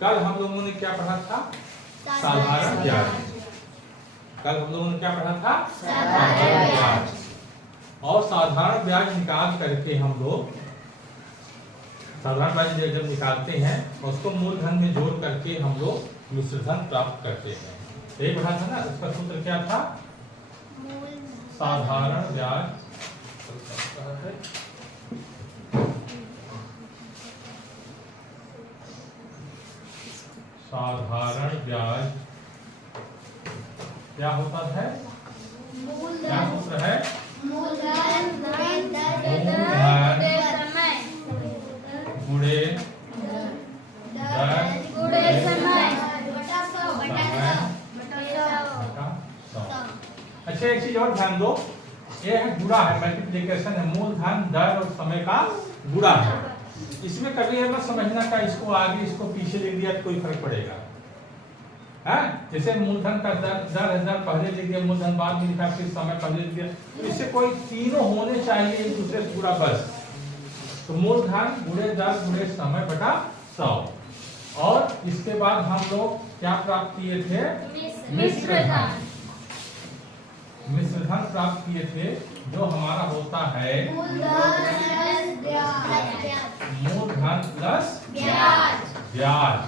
कल हम लोगों ने क्या पढ़ा था? साधारण ब्याज। कल हम लोगों ने क्या पढ़ा था? साधारण ब्याज। और साधारण ब्याज निकाल करके हम लोग साधारण ब्याज जब निकालते हैं उसको मूलधन में जोड़ करके हम लोग मिश्रधन प्राप्त करते हैं। यही पढ़ा था ना। उसका सूत्र क्या था? साधारण ब्याज साधारण ब्याज क्या होता है? क्या सूत्र है? मूलधन गुणे दर गुणे समय बटा 100। अच्छा, एक चीज और ध्यान दो, ये है गुणा है, मल्टीप्लिकेशन है। मूलधन दर और समय का गुणा है। इसमें कभी ये मत समझना का इसको आगे इसको पीछे लिख दिया तो कोई फर्क पड़ेगा। है जैसे मूलधन का दर पहले लिख दिया, मूलधन बाद में लिखा, फिर समय पहले लिख दिया, तो इससे कोई तीनों होने चाहिए एक दूसरे से जुड़ा बस। तो मूलधन गुणे दर गुणे समय बटा 100। और इसके बाद हम लोग क्या प्राप्त किए थे? मिश्रधन। मिश्रधन प्राप्त किए थे जो हमारा होता है मूलधन प्लस ब्याज।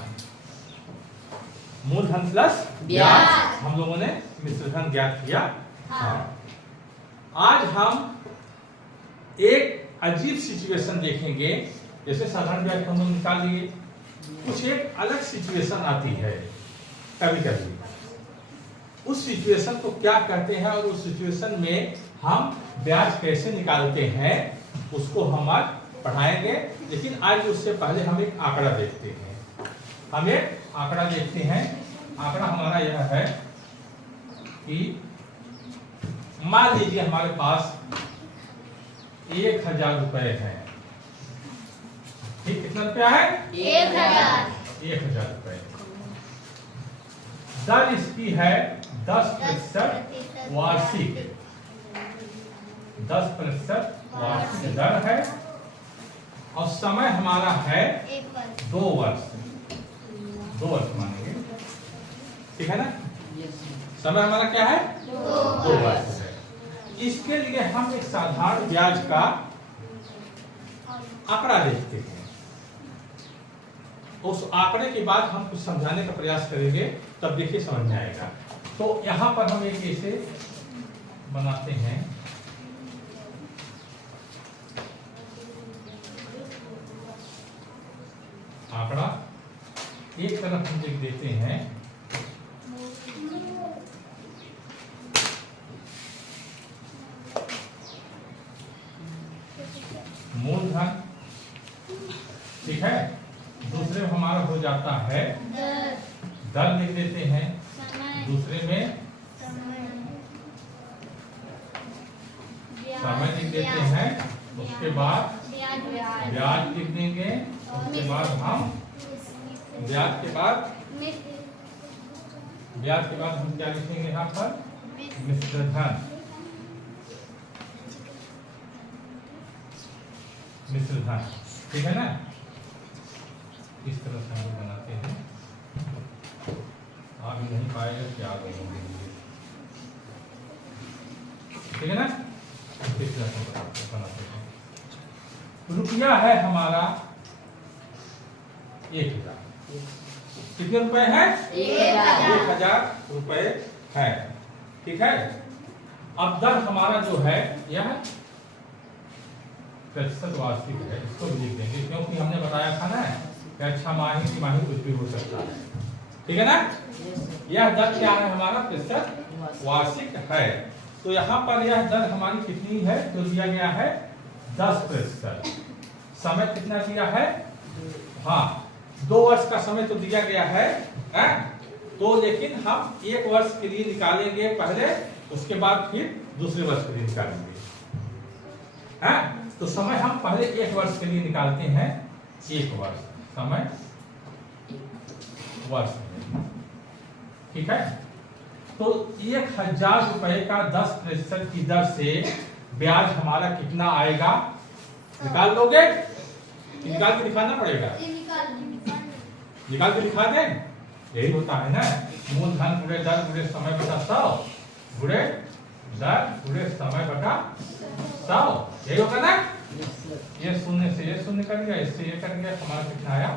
मूलधन प्लस ब्याज हम लोगों ने मिश्रधन ज्ञात किया। हाँ। आज हम एक अजीब सिचुएशन देखेंगे। जैसे साधारण ब्याज हम लोग निकाल लिए, कुछ एक अलग सिचुएशन आती है कभी कभी। उस सिचुएशन को क्या कहते हैं और उस सिचुएशन में हम ब्याज कैसे निकालते हैं उसको हम आज पढ़ाएंगे। लेकिन आज उससे पहले हम एक आंकड़ा देखते हैं। हम एक आंकड़ा देखते हैं। आंकड़ा हमारा यह है कि मान लीजिए हमारे पास 1000 रुपए है। ठीक, कितना रुपया है? 1000 रुपए। दर इसकी है 10% वार्षिक। 10% वार्षिक दर है। और समय हमारा है 2 वर्ष। 2 वर्ष मानेंगे, ठीक है ना? समय हमारा क्या है? 2 वर्ष है। इसके लिए हम एक साधारण ब्याज का आंकड़ा देखते हैं। उस आंकड़े के बाद हम कुछ समझाने का प्रयास करेंगे, तब देखिए समझ में आएगा। तो यहां पर हम एक ऐसे बनाते हैं। आंकड़ा एक तरफ हम लिख देते हैं मूलधन, ठीक है। दूसरे में हमारा हो जाता है दर लिख देते हैं। दूसरे में समय लिख देते हैं। उसके बाद ब्याज लिख देंगे। उसके बाद हम ब्याज के बाद हम क्या लिखेंगे यहाँ पर? मिश्रधन। मिश्रधन, ठीक है ना? इस तरह से हम बनाते हैं। आप नहीं पाएगा क्या होंगे, ठीक है ना? इस तरह से बनाते हैं। रुपया है हमारा 1000। कितने रुपए है? 1000 रुपए है, ठीक है। अब दर हमारा जो है यह प्रतिशत वार्षिक है। इसको भी लिख देंगे क्योंकि हमने बताया था ना कि अच्छा माही की माही कुछ भी हो सकता है, ठीक है ना? यह दर क्या है? हमारा प्रतिशत वार्षिक है। तो यहाँ पर यह दर हमारी कितनी है? तो दिया गया है 10%। समय कितना दिया है? हाँ, 2 वर्ष का समय तो दिया गया है, तो लेकिन हम 1 वर्ष के लिए निकालेंगे पहले, उसके बाद फिर दूसरे वर्ष के लिए निकालेंगे। तो समय हम पहले 1 वर्ष के लिए निकालते हैं। 1 वर्ष समय वर्ष में, ठीक है। तो 1000 रुपए का 10% की दर से ब्याज हमारा कितना आएगा? निकाल लोगे? निकाल के दिखाना पड़ेगा, निकाल के दिखा दें। यही होता है ना, मूलधन गुणे दर गुणे समय बटा 100 गुणे दर गुणे समय बटा 100, यही होगा ना। ये शून्य से ये शून्य कर गया, इससे ये कर गया, हमारा कितना आया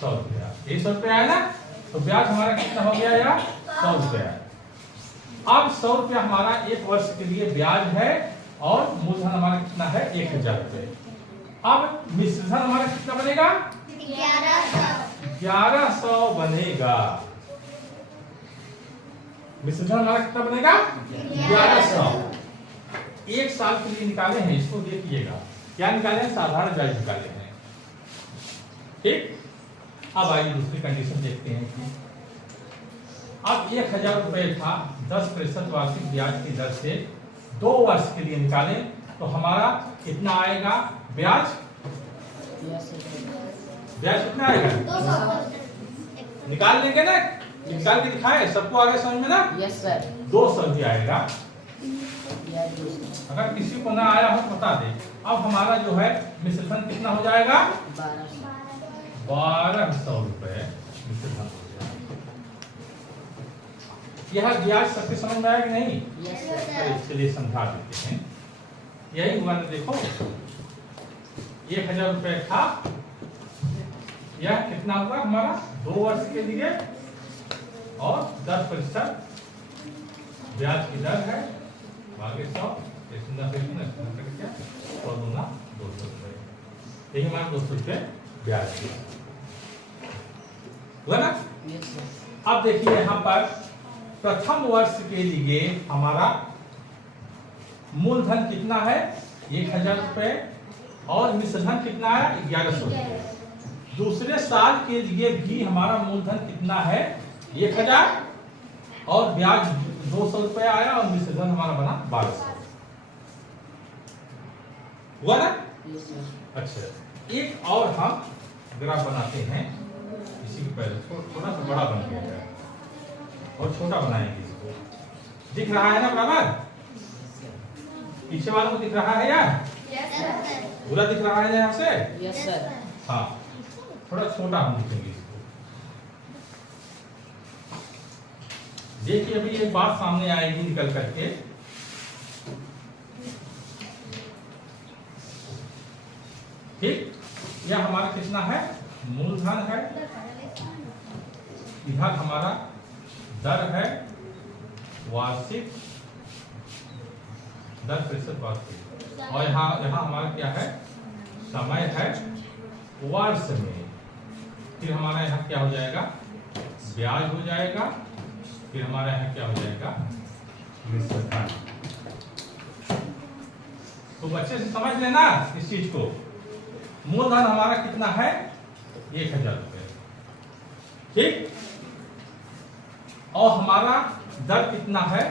100 रुपया। ये 100 रुपया आया ना, तो ब्याज हमारा कितना हो गया यार 100 रुपया। अब 100 रुपया हमारा एक वर्ष के लिए ब्याज है और मूलधन हमारा कितना है 1000 रुपये। अब मिश्रधन हमारा कितना बनेगा 1100 बनेगा। मिश्रधन हमारा कितना बनेगा 1100। एक साल के लिए निकाले हैं, इसको देखिएगा क्या निकाले हैं, साधारण ब्याज निकाले हैं। ठीक, अब आइए दूसरी कंडीशन देखते हैं कि अब 1000 रुपए था 10% वार्षिक ब्याज की दर से 2 वर्ष के लिए निकाले तो हमारा कितना आएगा ब्याज, ब्याज कितना आएगा निकाल लेंगे ना, निकाल के दिखाए, सबको आगे समझ में ना। Yes sir. 200 भी आएगा। अगर किसी को ना आया हो तो बता दे। अब हमारा जो है मिश्रधन कितना हो जाएगा 1200 रुपए मिश्रधन हो जाएगा। यह ब्याज सबके समझ में आया कि नहीं? चलिए समझा देते हैं। यही हुआ ना, देखो 1000 रुपए था, यह कितना हुआ हमारा 2 वर्ष के लिए और 10% ब्याज की दर है, आगे 100 और 200 रुपए, यही हमारा 200 रुपए ब्याज हुआ ना। अब देखिए यहाँ पर प्रथम वर्ष के लिए हमारा मूलधन कितना है 1000 रुपए और मिश्रधन कितना है 1100 रुपए। दूसरे साल के लिए भी हमारा मूलधन कितना है 1000 और ब्याज 200 रुपए आया और मिश्रधन हमारा बना 1200 हुआ ना। अच्छा, एक और हम ग्राफ बनाते हैं, इसी के पहले थोड़ा सा बड़ा बन गया है और छोटा बनाएंगे इसको। दिख रहा है ना बराबर, पीछे वालों को दिख रहा है यार? पूरा दिख रहा है यहाँ से? Yes sir. हाँ, थोड़ा छोटा हम लिखेंगे इसको। देखिए अभी एक बात सामने आएगी निकल करके, ठीक। यह हमारा कितना है मूलधन है, इधर हमारा दर है वार्षिक 10% वार्षिक, और यहाँ हमारा क्या है समय है वर्ष में। फिर हमारा यहाँ क्या हो जाएगा ब्याज हो जाएगा, फिर हमारा यहाँ क्या हो जाएगा मिश्रधन। तो बच्चे से समझ लेना इस चीज को। मूलधन हमारा कितना है 1000 रुपए, ठीक, और हमारा दर कितना है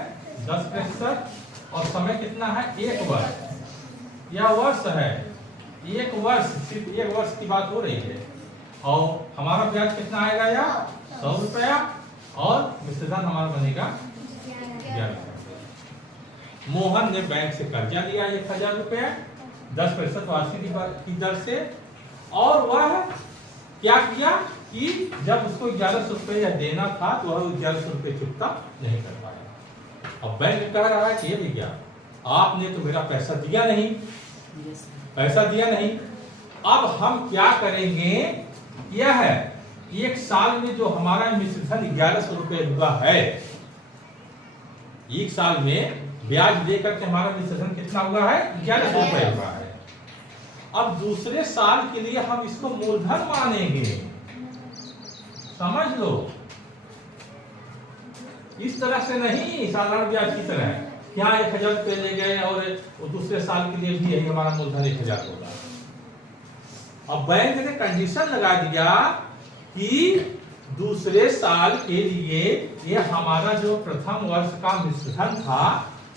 10% और समय कितना है 1 वर्ष। यह वर्ष है, 1 वर्ष, सिर्फ 1 वर्ष की बात हो रही है। और हमारा ब्याज कितना आएगा यार 100 रुपया और मिश्रधन हमारा बनेगा 1100। मोहन ने बैंक से कर्जा लिया 1000 रुपया 10% वार्षिक की दर से, और वह क्या किया कि जब उसको 1100 रुपया देना था तो वह 1100 रुपये चुकता नहीं कर पाया। अब बैंक कह रहा है कि ये भैया आपने तो मेरा पैसा दिया नहीं, पैसा दिया नहीं, अब हम क्या करेंगे, यह है 1 साल में जो हमारा मिश्रधन 1100 रुपये हुआ है, 1 साल में ब्याज देकर के हमारा मिश्रधन कितना हुआ है 1100 रुपये हुआ है। अब दूसरे साल के लिए हम इसको मूलधन मानेंगे, समझ लो, इस तरह से नहीं साधारण ब्याज की तरह यहाँ 1000 रुपये ले गए और दूसरे साल के लिए भी यही हमारा मूलधन 1000 होगा। अब बैंक ने कंडीशन लगा दिया कि दूसरे साल के लिए ये हमारा जो प्रथम वर्ष का मिश्रधन था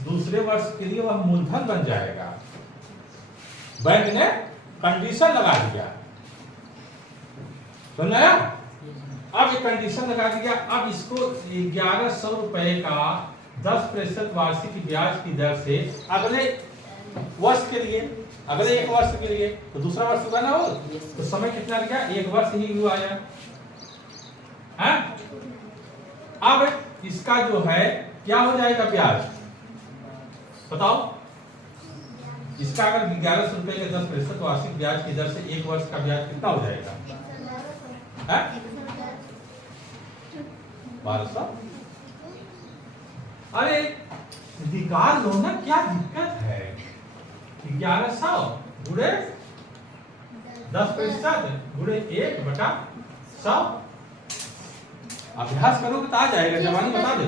दूसरे वर्ष के लिए वह मूलधन बन जाएगा। बैंक ने कंडीशन लगा दिया, समझाया? अब ये कंडीशन लगा दिया, अब इसको 1100 रुपए का 10% वार्षिक ब्याज की दर से अगले वर्ष के लिए अगले 1 वर्ष के लिए, तो दूसरा वर्ष होगा ना वो, तो समय कितना लगा? 1 वर्ष ही हुआ है। अब इसका जो है क्या हो जाएगा ब्याज बताओ? इसका अगर 1100 रुपए के 10% वार्षिक ब्याज की दर से 1 वर्ष का ब्याज कितना हो जाएगा? 1200। अरे निकाल लो ना, क्या दिक्कत है? 1100 गुणे 10% गुणे 1/100। अभ्यास करोगे तो आ जाएगा, जवानी बता दो।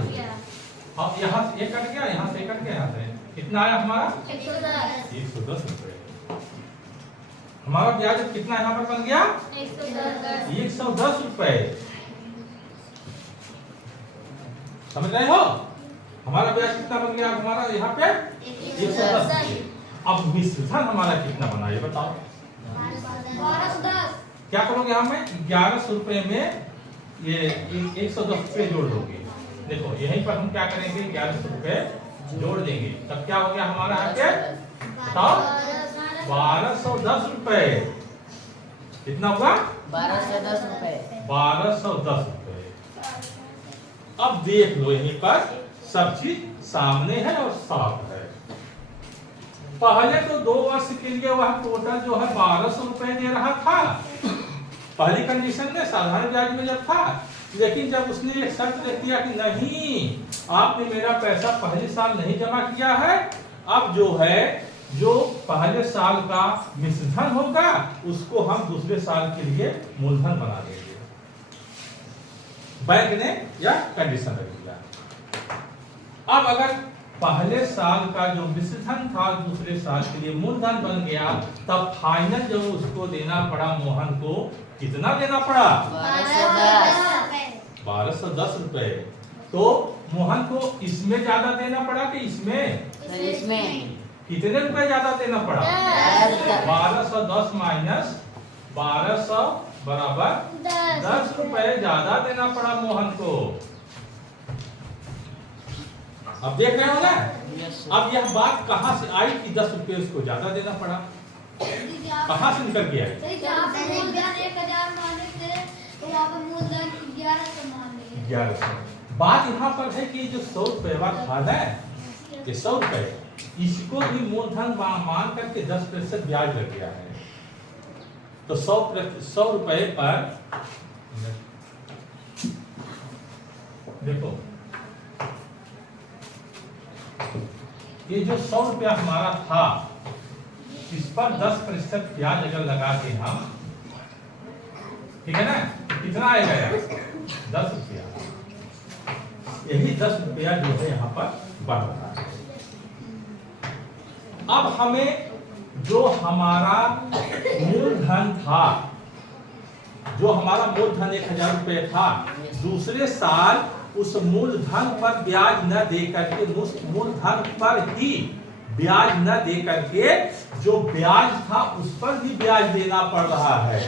अब यहाँ से 1 कट गया, यहाँ से 1 कट गया, यहाँ से कितना आया हमारा? 110 रुपए। हमारा ब्याज कितना यहाँ पर बन गया? 110 रुपए। समझ रहे हो? हमारा ब्याज कितना बन गया हमारा यहाँ पे? 110। अब मिश्रण हमारा कितना बना ये बताओ? 1210। क्या करोगे हमें? 1100 रुपए में ये 110 रुपए जोड़ दोगे। देखो यहीं पर हम क्या करेंगे? 1100 रुपए जोड़ देंगे, तब क्या हो गया हमारा यहाँ पे? बताओ। 1210 रुपए। कितना हुआ? 1210 रुपए। 1210 रुपए। अब देख लो यहीं पर सब चीज सामने है और साफ है। पहले तो 2 वर्ष के लिए वह टोटल जो है 1200 रुपए दे रहा था पहली कंडीशन में, साधारण ब्याज में जब था। लेकिन जब उसने एक शर्त दे दिया कि नहीं, आपने मेरा पैसा पहले साल नहीं जमा किया है, अब जो है जो पहले साल का मिश्रण होगा उसको हम दूसरे साल के लिए मूलधन बना देंगे। बैंक ने या कंडीशन रख दिया। अब अगर पहले साल का जो मिश्रण था दूसरे साल के लिए मूलधन बन गया, तब फाइनल जो उसको देना पड़ा मोहन को, कितना देना पड़ा? 1210 रुपए। तो मोहन को इसमें ज्यादा देना पड़ा कि इसमें? इसमें कितने रुपए ज्यादा देना पड़ा? 1210 माइनस 1200 बराबर 10 रुपए ज्यादा देना पड़ा मोहन को। अब देख रहे हो ना? अब यह बात कहां से आई कि 10 रुपए उसको ज्यादा देना पड़ा? कहां से निकल के आई? 1100। बात यहाँ पर है कि जो 100 रुपए था ना, ये 100 रुपए, इसको भी मूलधन मान करके 10% ब्याज लग गया है। तो 100 रुपए पर देखो, ये जो 100 रुपया हमारा था, इस पर 10% ब्याज अगर लगा के हम, ठीक है ना, कितना आएगा यार? 10 रुपया। यही 10 रुपया जो है यहाँ पर बढ़ रहा है। अब हमें जो हमारा मूलधन था, जो हमारा मूलधन 1000 रुपए था, दूसरे साल उस मूलधन पर ब्याज न दे करके, मूलधन पर ही ब्याज न दे करके जो ब्याज था उस पर भी ब्याज देना पड़ रहा है।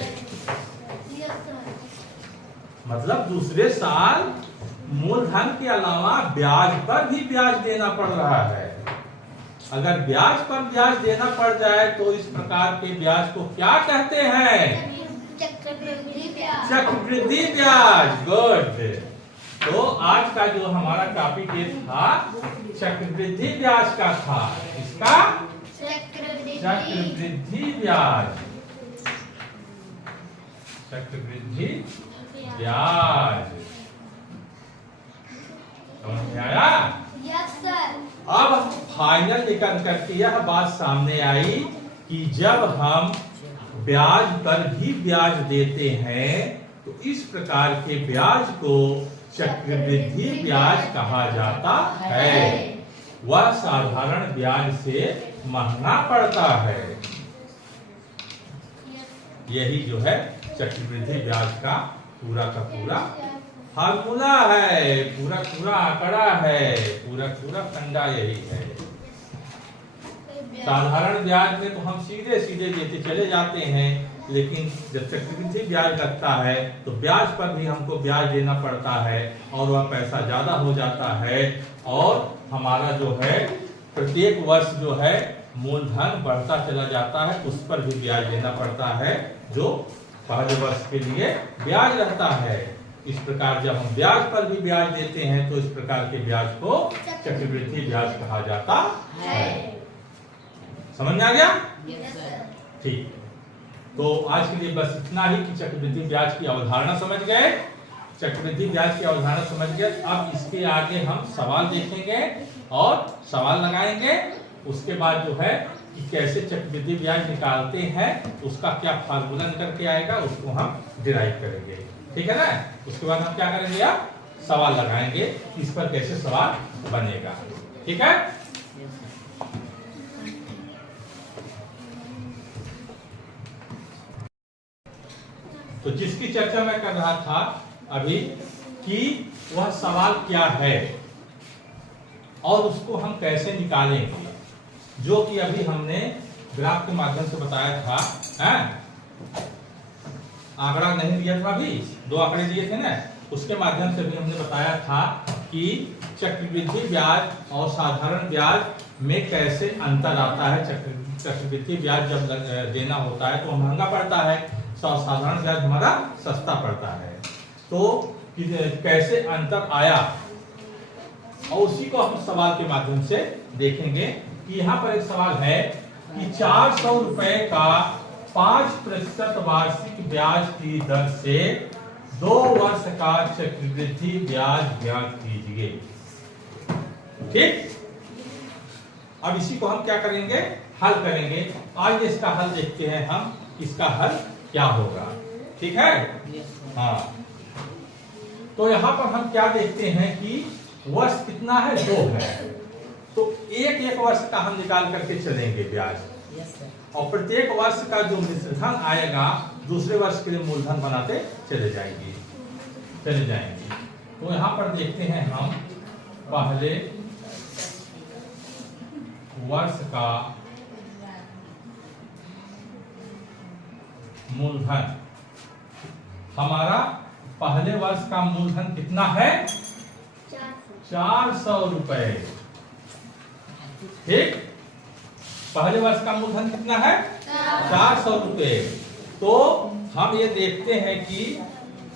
मतलब दूसरे साल मूलधन के अलावा ब्याज पर भी ब्याज देना पड़ रहा है। अगर ब्याज पर ब्याज देना पड़ जाए तो इस प्रकार के ब्याज को क्या कहते हैं? चक्रवृद्धि ब्याज। गुड। तो आज का जो हमारा टॉपिक था चक्रवृद्धि ब्याज का था। इसका चक्रवृद्धि ब्याज। चक्रवृद्धि ब्याज समझ में आया? Yes sir. अब फाइनल निकल करके यह बात सामने आई कि जब हम ब्याज पर भी ब्याज देते हैं तो इस प्रकार के ब्याज को चक्रवृद्धि ब्याज कहा जाता है। वह साधारण ब्याज से महंगा पड़ता है। यही जो है चक्रवृद्धि ब्याज का पूरा फार्मूला है, पूरा आंकड़ा है, पूरा फंडा यही है। साधारण ब्याज में तो हम सीधे देते चले जाते हैं, लेकिन जब चक्रवृद्धि ब्याज लगता है तो ब्याज पर भी हमको ब्याज देना पड़ता है और वह पैसा ज्यादा हो जाता है। और हमारा जो है प्रत्येक वर्ष जो है मूलधन बढ़ता चला जाता है, उस पर भी ब्याज देना पड़ता है जो पहले वर्ष के लिए ब्याज रहता है। इस प्रकार जब हम ब्याज पर भी ब्याज देते हैं तो इस प्रकार के ब्याज को चक्रवृद्धि ब्याज कहा जाता है। समझ में आ गया? Yes sir. ठीक, तो आज के लिए बस इतना ही कि चक्रवृद्धि ब्याज की अवधारणा समझ गए। चक्रवृद्धि ब्याज की अवधारणा समझ गए। अब इसके आगे हम सवाल देखेंगे और सवाल लगाएंगे। उसके बाद जो है कि कैसे चक्रवृद्धि ब्याज निकालते हैं, उसका क्या फार्मूला निकल के आएगा, उसको हम डिराइव करेंगे। ठीक है ना? उसके बाद हम क्या करेंगे, आप सवाल लगाएंगे कि इस पर कैसे सवाल बनेगा। ठीक है? तो जिसकी चर्चा मैं कर रहा था अभी कि वह सवाल क्या है और उसको हम कैसे निकालेंगे, जो कि अभी हमने ग्राफ के माध्यम से बताया था। आंकड़ा नहीं दिया था, अभी 2 आंकड़े दिए थे ना, उसके माध्यम से भी हमने बताया था कि चक्रवृद्धि ब्याज और साधारण ब्याज में कैसे अंतर आता है। चक्रवृद्धि ब्याज जब देना होता है तो महंगा पड़ता है, साधारण ब्याज हमारा सस्ता पड़ता है। तो कैसे अंतर आया और उसी को हम सवाल के माध्यम से देखेंगे। कि यहाँ पर एक सवाल है कि 400 रुपए का 5% वार्षिक ब्याज की दर से 2 वर्ष का चक्रवृद्धि ब्याज ज्ञात कीजिए। ठीक, अब इसी को हम क्या करेंगे, हल करेंगे। आज इसका हल देखते हैं हम, इसका हल क्या होगा। ठीक है? हाँ, तो यहाँ पर हम क्या देखते हैं कि वर्ष कितना है, 2 है। तो एक वर्ष का हम निकाल करके चलेंगे ब्याज, और प्रत्येक वर्ष का जो मिश्रधन आएगा दूसरे वर्ष के लिए मूलधन बनाते चले जाएंगे। तो यहाँ पर देखते हैं हम पहले वर्ष का मूलधन। हमारा पहले वर्ष का मूलधन कितना है, 400 रुपए। ठीक, पहले वर्ष का मूलधन कितना है, 400 रुपए। तो हम ये देखते हैं कि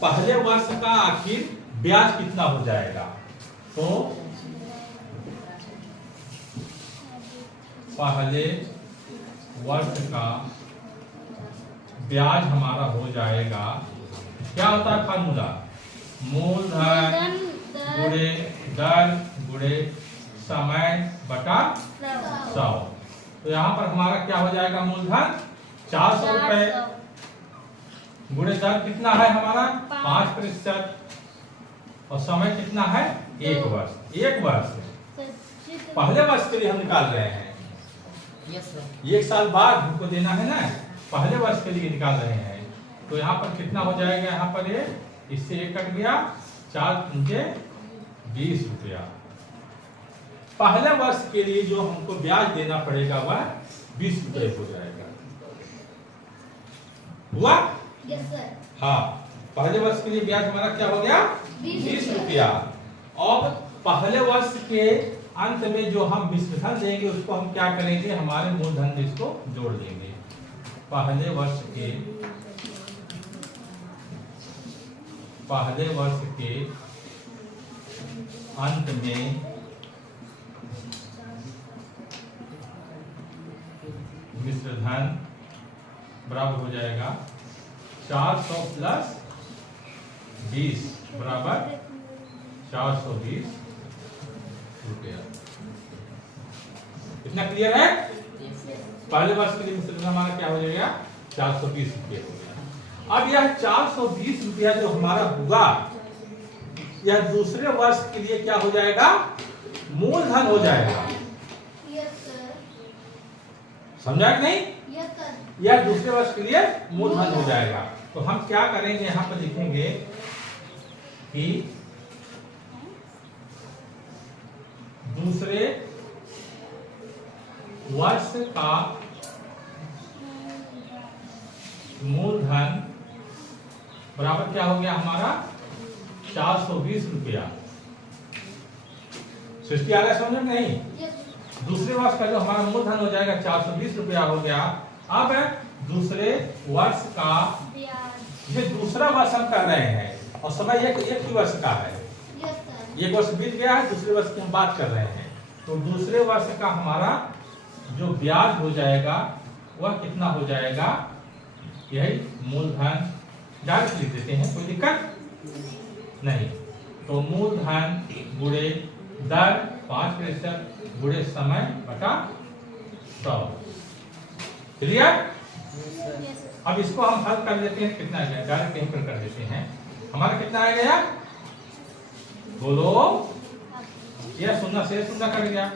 पहले वर्ष का आखिर ब्याज कितना हो जाएगा। तो पहले वर्ष का ब्याज हमारा हो जाएगा, क्या होता है फार्मूला, मूलधन गुणे दर गुणे समय बटा 100। तो यहाँ पर हमारा क्या हो जाएगा, मूलधन 400 रुपए गुणे दर कितना है हमारा 5%, और समय कितना है 1 वर्ष। 1 वर्ष पहले वर्ष के लिए हम निकाल रहे हैं। एक साल बाद हमको देना है ना, पहले वर्ष के लिए निकाल रहे हैं। तो यहाँ पर कितना हो जाएगा, यहाँ पर ये इससे 1 कट गया, 4 × 20 रुपया। पहले वर्ष के लिए जो हमको ब्याज देना पड़ेगा वह 20 रुपए हो जाएगा। हुआ? Yes sir. हाँ, पहले वर्ष के लिए ब्याज हमारा क्या हो गया, 20 रुपया। और पहले वर्ष के अंत में जो हम मिश्रधन देंगे उसको हम क्या करेंगे, हमारे मूलधन में इसको जोड़ देंगे। पहले वर्ष के अंत में मिश्रधन बराबर हो जाएगा 400 + 20 बराबर 420 रुपया। इतना क्लियर है? पहले वर्ष के लिए मिश्रधन हमारा क्या हो जाएगा, 420 रुपया हो गया। अब यह 420 रुपया जो हमारा होगा, यह दूसरे वर्ष के लिए क्या हो जाएगा, मूलधन हो जाएगा। Yes sir. समझा कि नहीं? Yes sir. यह दूसरे वर्ष के लिए मूलधन हो जाएगा। तो हम क्या करेंगे, यहाँ पर लिखेंगे कि दूसरे वर्ष का मूलधन बराबर क्या हो गया हमारा, 420 रुपया। सृष्टि आ रहा है समझ में नहीं? दूसरे वर्ष का जो हमारा मूलधन हो जाएगा 420 रुपया हो गया। अब दूसरे वर्ष का, ब्याज। ये दूसरा वर्ष हम कर रहे हैं और समय एक ही वर्ष का है। Yes sir. एक वर्ष बीत गया है, दूसरे वर्ष की हम बात कर रहे हैं। तो दूसरे वर्ष का हमारा जो ब्याज हो जाएगा वह कितना हो जाएगा, यही मूलधन डायरेक्ट लिख देते हैं, कोई दिक्कत नहीं। तो मूलधन गुणे दर 5% गुणे समय बटा 100। क्लियर? Yes sir. अब इसको हम हल कर लेते हैं, कितना आ गया, डायरेक्ट यहीं पर कर देते हैं। हमारा कितना आ गया, बोलो, यह शून्य से शून्य कट गया।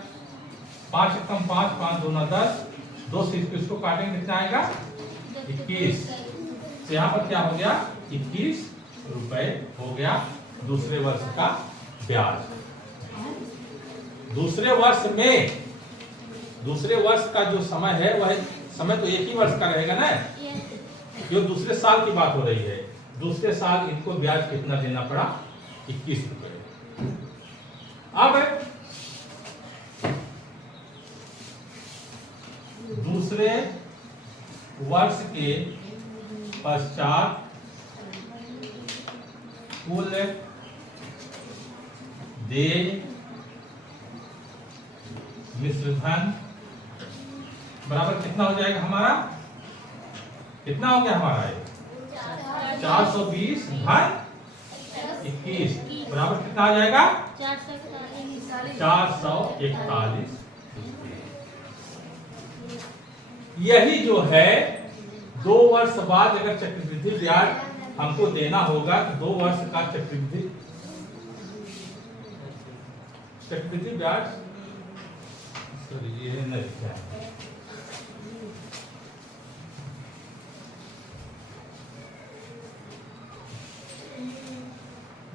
5 कम 5, 5 दूना 10, 2 से इसको काटेंगे, कितना आएगा 21। तो यहाँ पर क्या हो गया, 21 रुपए हो गया दूसरे वर्ष का ब्याज। दूसरे वर्ष का जो समय है वह समय तो एक ही वर्ष का रहेगा ना, जो दूसरे साल की बात हो रही है। दूसरे साल इनको ब्याज कितना देना पड़ा, 21 रुपए। अब दूसरे वर्ष के पश्चात कुल देय मिश्रधन बराबर कितना हो जाएगा हमारा, कितना हो गया हमारा ये 420 धन 21 बराबर कितना आ जाएगा 441। यही जो है 2 वर्ष बाद अगर चक्रवृद्धि ब्याज हमको देना होगा तो 2 वर्ष का चक्रवृद्धि ब्याज, सॉरी ये नहीं लिखा है,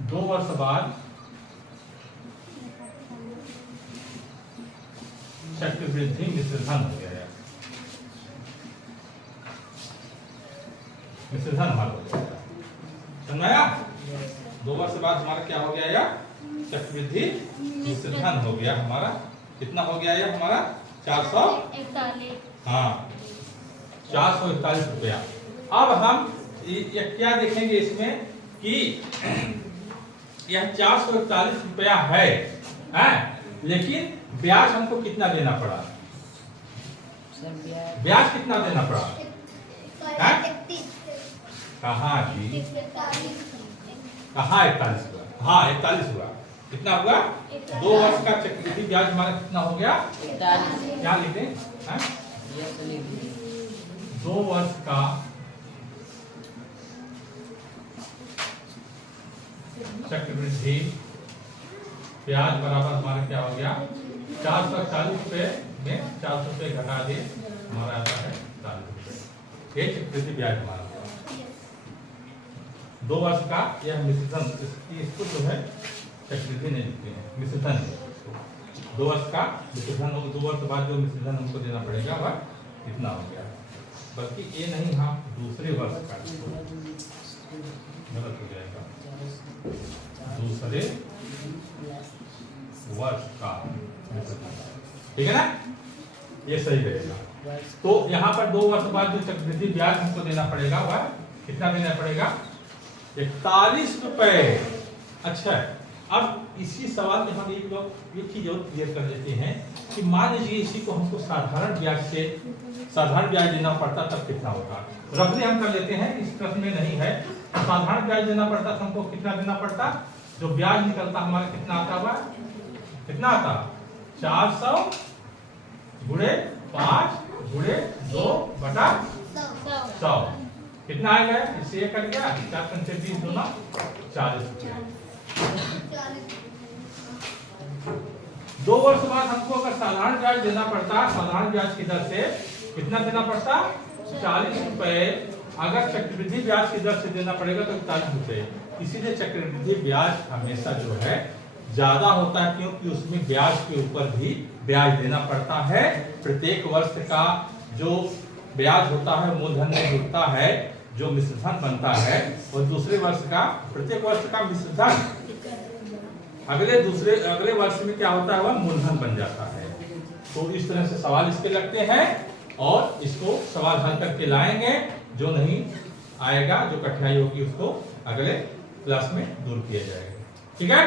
दो वर्ष बाद चक्रवृद्धि मिश्रधन हो गया, मिश्रधन हमारा हो गया, समझाया। 2 वर्ष बाद हमारा क्या हो गया, या चक्रवृद्धि मिश्रधन हो गया हमारा। कितना हो गया ये हमारा 441, हाँ 441 रुपया। अब हम क्या देखेंगे इसमें कि यह 441 रुपया है, लेकिन ब्याज हमको कितना देना पड़ा, ब्याज कितना देना पड़ा, कहाँ जी, कहाँ 41 हुआ, हाँ 41 हुआ। कितना हुआ, 2 वर्ष का चक्रवृद्धि ब्याज हमारा कितना हो गया, क्या लिख दें, 2 वर्ष का चक्रवृद्धि ब्याज बराबर हमारा क्या हो गया 440 रुपए में 400 रुपए घटा दिए, हमारा आता है 40 रुपए। ये चक्रवृद्धि ब्याज हमारा हुआ 2 वर्ष का। यह मिश्रधन, इसको जो है चक्रवृद्धि नहीं लिखते हैं, मिश्रधन है। 2 वर्ष का मिश्रधन हो, 2 वर्ष बाद जो मिश्रधन हमको देना पड़ेगा वह कितना हो गया, बल्कि ये नहीं, हाँ दूसरे वर्ष का, गलत हो जाएगा, दूसरे वर्ष का, ठीक है ना, ये सही रहेगा। तो यहाँ पर 2 वर्ष बाद जो चक्रवृद्धि ब्याज हमको देना पड़ेगा वह कितना देना पड़ेगा, 41 रुपए। अच्छा, अब इसी सवाल में हम एक चीज और क्लियर कर देते हैं कि मान लीजिए इसी को हमको साधारण ब्याज देना पड़ता तब कितना होगा। रफली हम कर लेते हैं, इस प्रश्न में नहीं है। साधारण ब्याज देना पड़ता तो हमको कितना देना पड़ता, जो ब्याज निकलता हमारा कितना आता हुआ, कितना आता 400 गुणे 5 गुणे 2 बटा 100 कितना आएगा, इससे ये कट गया, 4 पंचे 20 दूना 40 रुपया। 2 वर्ष बाद हमको अगर साधारण ब्याज देना पड़ता, साधारण ब्याज की दर से कितना देना पड़ता 40 रुपए। अगर चक्रवृद्धि ब्याज की दर से देना पड़ेगा तो 41 रुपए। इसीलिए चक्रवृद्धि ब्याज हमेशा जो है ज्यादा होता है, क्योंकि उसमें ब्याज के ऊपर भी ब्याज देना पड़ता है। प्रत्येक वर्ष का जो ब्याज होता है मूलधन में जुड़ता है, जो मिश्रधन बनता है, और दूसरे वर्ष का, प्रत्येक वर्ष का मिश्रधन अगले वर्ष में क्या होता है, वह मूलधन बन जाता है। तो इस तरह से सवाल इसके लगते हैं और इसको सवाल हल करके लाएंगे। जो नहीं आएगा, जो कठिनाई होगी, उसको अगले क्लास में दूर किया जाएगा। ठीक है।